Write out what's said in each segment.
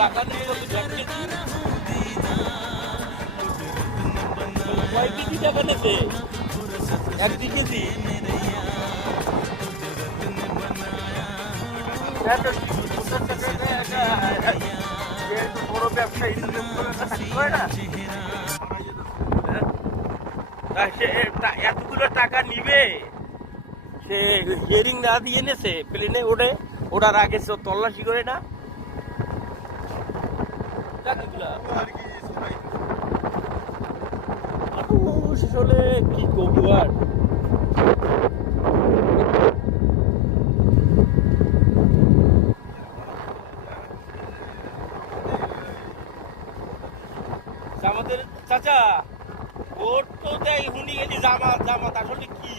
টাকা কয় কেজি টাকা নেছে 1-2 কেজি বড় ব্যবসায়ী এতগুলো টাকা নিবে সে হিয়ারিং না দিয়ে নেছে প্লেনে ওঠার আগে তল্লাশি করে না আসলে কি করবো আর আমাদের চাচা ভোট তো দেয় হুনি গেলি জামাত আসলে কি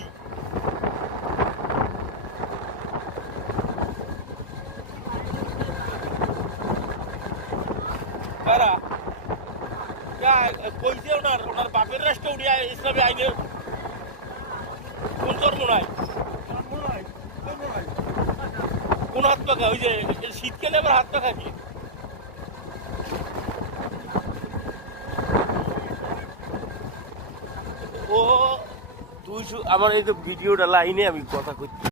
কারা কইছে ওনার বাপের রাষ্ট্র উড়িয়া ইসলামী আইনের কোন জন্ম নাই কোন হাত পাখা ওই যে শীতকালে আবার হাত পাখা কি ও তুই আমার এই তো ভিডিওটা লাইনে আমি কথা করছি